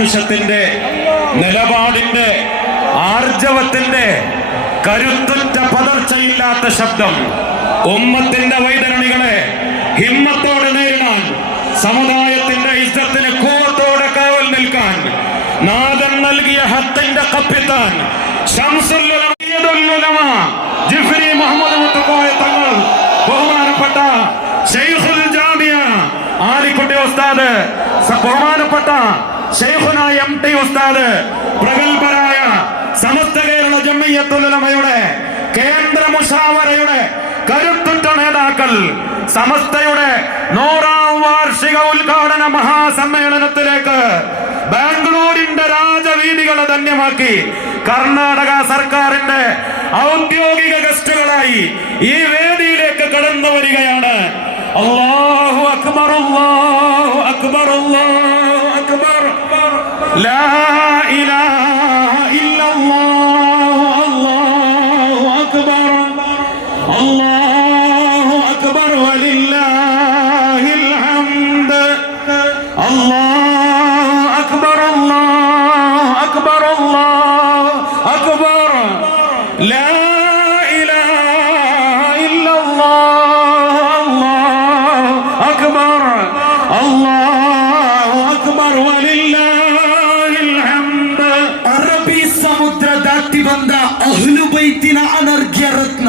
ത്തിന്റെ നിലപാടിന്റെ ആർജവത്തിന്റെ കരുത്തുറ്റ പതർച്ചയില്ലാത്ത ശബ്ദം ഉമ്മത്തിന്റെ വൈതരണികളെ ഹിമ്മത്തോടെ നേരിടാൻ, സമുദായത്തിന്റെ ഇസ്സത്തിന് കൂവത്തോടെ കാവൽ നിൽക്കാൻ നാദൻ നൽകിയ ഹത്തിന്റെ കപ്പിത്താൻ ശംസുൽ ഉലമ ജിഫ്രി മുഹമ്മദ് മുത്തുക്കോയ തങ്ങൾ, ബഹുമാനപ്പെട്ട ശൈഖുൽ ജാമിയ ആലിക്കുട്ടി ഉസ്താദ്, ബഹുമാനപ്പെട്ട ശൈഖുന MT ഉസ്താദ്, പ്രഗത്ഭരായ സമസ്ത കേരള ജംഇയ്യത്തുൽ ഉലമയുടെ കേന്ദ്ര മുശാവറയുടെ കരുത്തുറ്റ നേതാക്കൾ, സമസ്തയുടെ 100ാം വാർഷിക ഉദ്ഘാടന മഹാസമ്മേളനത്തിലേക്ക് ബാംഗ്ലൂരിന്റെ രാജവീതികളെ ധന്യമാക്കി കർണാടക സർക്കാരിന്റെ ഔദ്യോഗിക ഗസ്റ്റുകളായി ഈ വേദിയിലേക്ക് കടന്നു വരികയാണ്. അല്ലാഹു അക്ബർ, അല്ലാഹു അക്ബർ, അല്ലാഹു അക്ബർ, ലാ ഇലാഹ ഇല്ലല്ലാഹ്, അല്ലാഹു അക്ബർ, അല്ലാഹു അക്ബർ വലില്ലാഹിൽ ഹംദ്, അല്ലാഹു അക്ബർ, അല്ലാഹു അക്ബർ, അല്ലാഹു അക്ബർ, ലാ ഇലാഹ ഇല്ലല്ലാഹ്, അല്ലാഹു അക്ബർ, അല്ലാഹു അക്ബർ വലില്ലാഹിൽ ഹംദ്. ಅರಬ್ಬಿ ಸಮುದ್ರ ದಾಟಿ ಬಂದ ಅಹ್ಲು ಬೈತಿನ ಅನರ್ಘ್ಯ ರತ್ನ,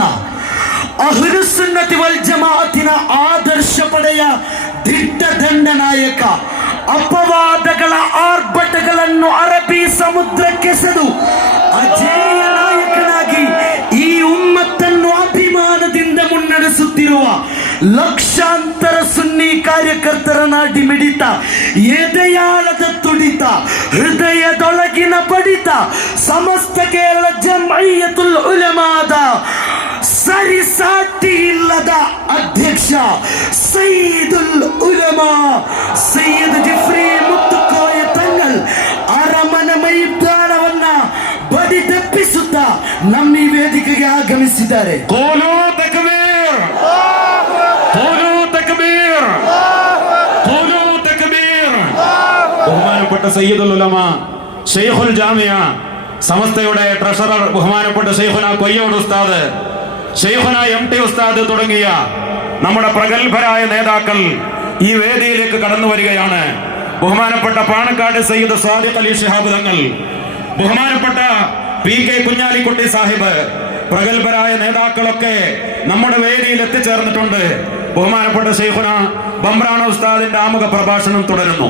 ಅಹ್ಲು ಸುನ್ನತಿ ವಲ್ ಜಮಾಅತಿನ ಆದರ್ಶ ಪಡೆಯ ದಿಟ್ಟ ದಂಡನಾಯಕ, ಅಪವಾದಗಳ ಆರ್ಭಟಗಳನ್ನು ಅರಬ್ಬಿ ಸಮುದ್ರಕ್ಕೆಸೆದು ಅಜೇಯ ನಾಯಕನಾಗಿ ಈ ಉಮ್ಮತ್ತನ್ನು ಅಭಿಮಾನದಿಂದ ಮುನ್ನಡೆಸುತ್ತಿರುವ ಲಕ್ಷಾಂತರ ಸುನ್ನಿ ಕಾರ್ಯಕರ್ತರ ನಾಡಿ ಮಿಡಿತ, ಎದೆಯಾಳದ ತುಡಿತ, ಹೃದಯದೊಳಗಿನ ಬಡಿತ, ಸಮಸ್ತ ಕೇರಳ ಜಂಇಯ್ಯತುಲ್ ಉಲಮಾದ ಸರಿಸಾಟಿ ಇಲ್ಲದ ಅಧ್ಯಕ್ಷ ಸಯ್ಯಿದುಲ್ ಉಲಮಾ ಸಯ್ಯದ್ ಜಿಫ್ರಿ ಮುತ್ತುಕೋಯ ತಂಗಲ್ ಅರಮನೆ ಮೈದಾನವನ್ನ ಬಡಿದೆಪ್ಪಿಸುತ್ತಾ ನಮ್ಮ ಈ ವೇದಿಕೆಗೆ ಆಗಮಿಸಿದ್ದಾರೆ. ഖൂലൂ തക്ബീർ, ഖൂലൂ തക്ബീർ, ഖൂലൂ തക്ബീർ. ബഹുമാനപ്പെട്ട സയ്യിദുൽ ഉലമ ശൈഖുൽ ജാമിയ സമസ്തയുടെ ട്രഷറർ ബഹുമാനപ്പെട്ട ശൈഖുന കൊയ്യോട് ഉസ്താദ്, ശൈഖുന MT ഉസ്താദ് തുടങ്ങിയ നമ്മുടെ പ്രഗത്ഭരായ നേതാക്കൾ ഈ വേദിയിലേക്ക് കടന്നു വരികയാണ്. ബഹുമാനപ്പെട്ട പാണക്കാട് സയ്യിദ് സ്വാദിഖ് അലി ശിഹാബ് തങ്ങൾ, ബഹുമാനപ്പെട്ട PK കുഞ്ഞാലിക്കുട്ടി സാഹിബ്, പ്രഗത്ഭരായ നേതാക്കളൊക്കെ നമ്മുടെ വേദിയിൽ എത്തിച്ചേർന്നിട്ടുണ്ട്. ബഹുമാനപ്പെട്ട ശൈഖുന ബംബ്രാണ ഉസ്താദിന്റെ ആമുഖ പ്രഭാഷണം തുടരുന്നു.